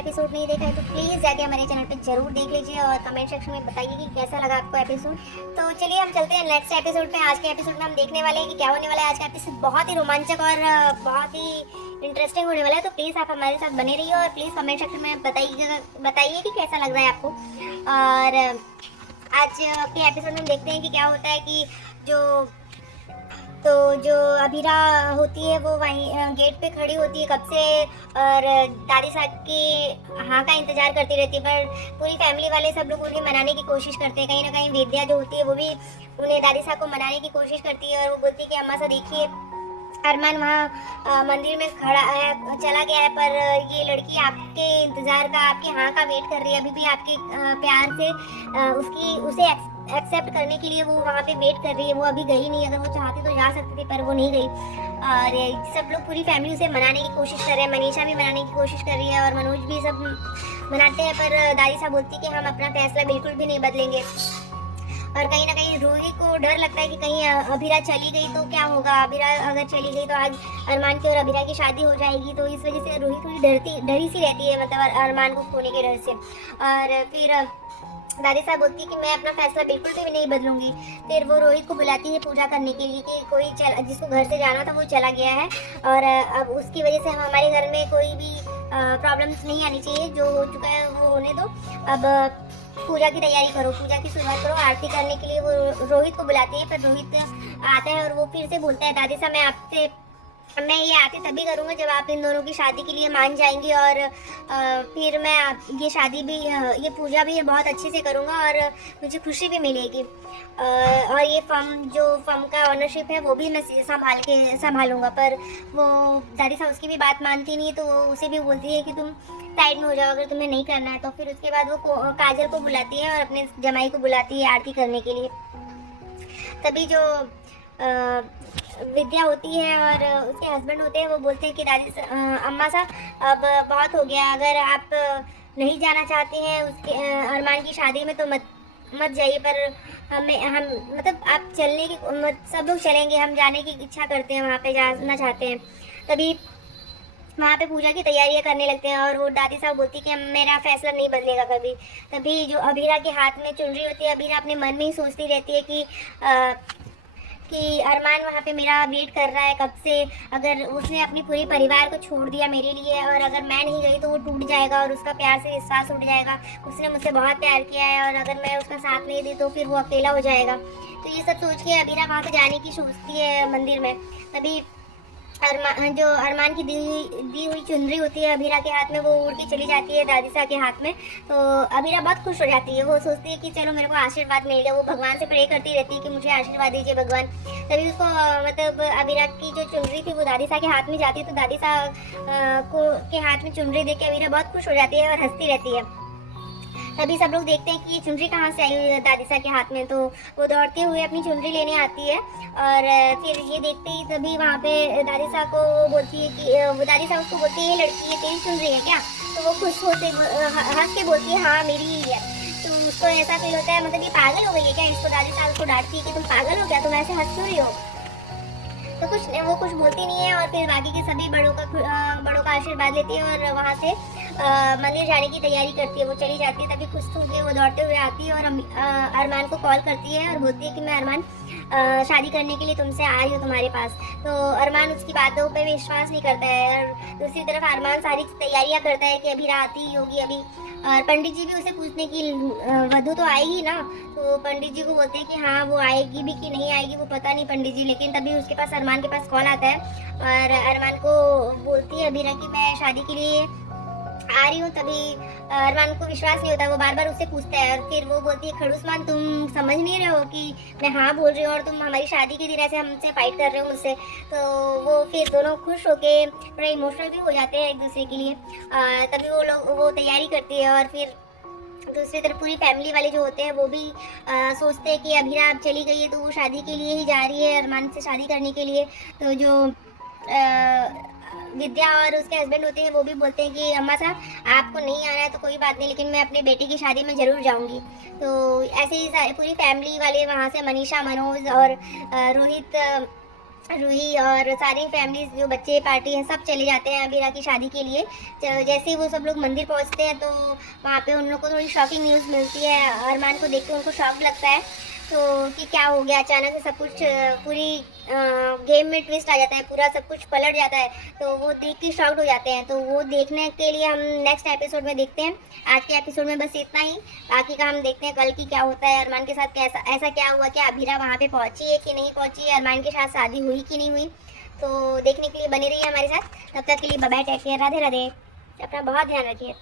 Episode नहीं देखा है तो प्लीज़ जाके हमारे चैनल पे जरूर देख लीजिए और कमेंट सेक्शन में बताइए कि कैसा लगा आपको एपिसोड। तो चलिए हम चलते हैं नेक्स्ट एपिसोड पे। आज के एपिसोड में हम देखने वाले हैं कि क्या होने वाला है। आज का एपिसोड बहुत ही रोमांचक और बहुत ही इंटरेस्टिंग होने वाला है। तो प्लीज़ आप हमारे साथ बने रहिए और प्लीज़ कमेंट सेक्शन में बताइए कि कैसा लग रहा है आपको। और आज के एपिसोड में हम देखते हैं कि क्या होता है कि जो अभीरा होती है वो वहीं गेट पे खड़ी होती है कब से और दादी साहब की हाँ का इंतजार करती रहती है। पर पूरी फैमिली वाले सब लोग उन्हें मनाने की कोशिश करते हैं। कहीं ना कहीं विद्या जो होती है वो भी उन्हें दादी साहब को मनाने की कोशिश करती है और वो बोलती है कि अम्मा सा देखिए अरमान वहाँ मंदिर में खड़ा है, चला गया है, पर ये लड़की आपके इंतजार का, आपके हाँ का वेट कर रही है। अभी भी आपके प्यार से उसे एक्सेप्ट करने के लिए वो वहाँ पे वेट कर रही है। वो अभी गई नहीं। अगर वो चाहती तो जा सकती थी पर वो नहीं गई। और सब लोग पूरी फैमिली उसे मनाने की कोशिश कर रहे हैं। मनीषा भी मनाने की कोशिश कर रही है और मनोज भी सब मनाते हैं। पर दादी साहब बोलती है कि हम अपना फैसला बिल्कुल भी नहीं बदलेंगे। और कहीं ना कहीं रूही को डर लगता है कि कहीं अभीरा चली गई तो क्या होगा। अभीरा अगर चली गई तो आज अरमान की और अभीरा की शादी हो जाएगी। तो इस वजह से रूही थोड़ी डरी सी रहती है, मतलब अरमान को खोने के डर से। और फिर दादी साहब बोलती है कि मैं अपना फैसला बिल्कुल भी नहीं बदलूंगी। फिर वो रोहित को बुलाती है पूजा करने के लिए कि जिसको घर से जाना था वो चला गया है और अब उसकी वजह से हमारे घर में कोई भी प्रॉब्लम्स नहीं आनी चाहिए। जो हो चुका है वो होने दो। अब पूजा की तैयारी करो, पूजा की शुरुआत करो। आरती करने के लिए वो रोहित को बुलाती है पर रोहित आता है और वो फिर से बोलता है दादी साहब मैं ये आरती तभी करूँगा जब आप इन दोनों की शादी के लिए मान जाएंगी और फिर मैं ये शादी भी ये पूजा भी बहुत अच्छे से करूँगा और मुझे खुशी भी मिलेगी। और ये फर्म का ऑनरशिप है वो भी मैं संभालूंगा। पर वो दादी साहब उसकी भी बात मानती नहीं, तो वो उसे भी बोलती है कि तुम साइड में हो जाओ अगर तुम्हें नहीं करना है। तो फिर उसके बाद वो काजल को बुलाती है और अपने जमाई को बुलाती है आरती करने के लिए। तभी जो विद्या होती है और उसके हस्बैंड होते हैं वो बोलते हैं कि अम्मा सा अब बहुत हो गया। अगर आप नहीं जाना चाहते हैं उसके अरमान की शादी में तो मत जाइए। पर हम मतलब आप चलने की सब लोग चलेंगे, हम जाने की इच्छा करते हैं, वहाँ पे जाना चाहते हैं। तभी वहाँ पे पूजा की तैयारियां करने लगते हैं और वो दादी साहब बोलती है कि मेरा फैसला नहीं बदलेगा कभी। तभी जो अभीरा के हाथ में चुनरी होती है, अभीरा अपने मन में ही सोचती रहती है कि अरमान वहाँ पे मेरा वेट कर रहा है कब से। अगर उसने अपनी पूरी परिवार को छोड़ दिया मेरे लिए और अगर मैं नहीं गई तो वो टूट जाएगा और उसका प्यार से विश्वास उठ जाएगा। उसने मुझसे बहुत प्यार किया है और अगर मैं उसका साथ नहीं दी तो फिर वो अकेला हो जाएगा। तो ये सब सोच के अभीरा वहाँ पे जाने की सोचती है मंदिर में। तभी जो अरमान की दी हुई चुनरी होती है अभीरा के हाथ में, वो उड़ के चली जाती है दादी साहब के हाथ में। तो अभीरा बहुत खुश हो जाती है। वो सोचती है कि चलो मेरे को आशीर्वाद मिल गया। वो भगवान से प्रे करती रहती है कि मुझे आशीर्वाद दीजिए भगवान। तभी उसको मतलब अभीरा की जो चुनरी थी वो दादी साहब के हाथ में जाती है। तो दादी साहब के हाथ में चुनरी देख के अभीरा बहुत खुश हो जाती है और हंसती रहती है। तभी सब लोग देखते हैं कि ये चुनरी कहाँ से आई हुई है दादी साहब के हाथ में। तो वो दौड़ते हुए अपनी चुनरी लेने आती है और फिर ये देखते ही तभी वहाँ पे दादी साहब को बोलती है कि वो दादी साहब उसको बोलती है ये लड़की, ये तेरी चुनरी है क्या? तो वो खुश होते हंस के बोलती है हाँ मेरी ही है। तो उसको ऐसा फील होता है मतलब ये पागल हो गई है क्या? इसको दादी साहब को डांटती है कि तुम पागल हो क्या, तुम ऐसे हंस क्यों रही हो? तो वो कुछ बोलती नहीं है और फिर बाकी के सभी बड़ों का आशीर्वाद लेती है और वहाँ से मंदिर जाने की तैयारी करती है। वो चली जाती है। तभी खुश होकर वो दौड़ते हुए आती है और अरमान को कॉल करती है और बोलती है कि मैं अरमान शादी करने के लिए तुमसे आ रही हूँ तुम्हारे पास। तो अरमान उसकी बातों पे विश्वास नहीं करता है और दूसरी तरफ अरमान सारी तैयारियां करता है कि अभी रात ही होगी अभी। और पंडित जी भी उसे पूछने की वधू तो आएगी ना। तो पंडित जी को बोलते हैं कि हाँ वो आएगी भी कि नहीं आएगी वो पता नहीं पंडित जी। लेकिन तभी उसके पास अरमान के पास कॉल आता है और अरमान को बोलती है अभीरा कि मैं शादी के लिए आ रही हूँ। तभी अरमान को विश्वास नहीं होता। वो बार बार उससे पूछता है और फिर वो बोलती है खड़ूसमान तुम समझ नहीं रहे हो कि मैं हाँ बोल रही हूँ और तुम हमारी शादी के दिन ऐसे हमसे फाइट कर रहे हो मुझसे। तो वो फिर दोनों खुश होके थोड़ा इमोशनल भी हो जाते हैं एक दूसरे के लिए। तभी वो तैयारी करती है और फिर दूसरी तरफ पूरी फैमिली वाले जो होते हैं वो भी सोचते हैं कि अभीरा अब चली गई है तो वो शादी के लिए ही जा रही है अरमान से शादी करने के लिए। तो जो विद्या और उसके हस्बैंड होते हैं वो भी बोलते हैं कि अम्मा साहब आपको नहीं आना है तो कोई बात नहीं, लेकिन मैं अपनी बेटी की शादी में ज़रूर जाऊंगी। तो ऐसे ही पूरी फैमिली वाले वहाँ से मनीषा, मनोज और रोहित रूही और सारी फैमिलीज जो बच्चे पार्टी हैं सब चले जाते हैं अबीरा की शादी के लिए। जैसे ही वो सब लोग मंदिर पहुंचते हैं तो वहाँ पे उन लोग को थोड़ी शॉकिंग न्यूज़ मिलती है। अरमान को देख के उनको शॉक लगता है तो कि क्या हो गया, अचानक से सब कुछ पूरी गेम में ट्विस्ट आ जाता है, पूरा सब कुछ पलट जाता है। तो वो देख के शॉक्ड हो जाते हैं। तो वो देखने के लिए हम नेक्स्ट एपिसोड में देखते हैं। आज के एपिसोड में बस इतना ही, बाकी का हम देखते हैं कल की क्या होता है, अरमान के साथ कैसा ऐसा क्या हुआ, क्या अबीरा वहाँ पे पहुँची है कि नहीं पहुँची है, अरमान के साथ शादी हुई कि नहीं हुई। तो देखने के लिए बने रहिए हमारे साथ। तब तक के लिए bye bye, take care, Radhe Radhe, अपना बहुत ध्यान रखिए।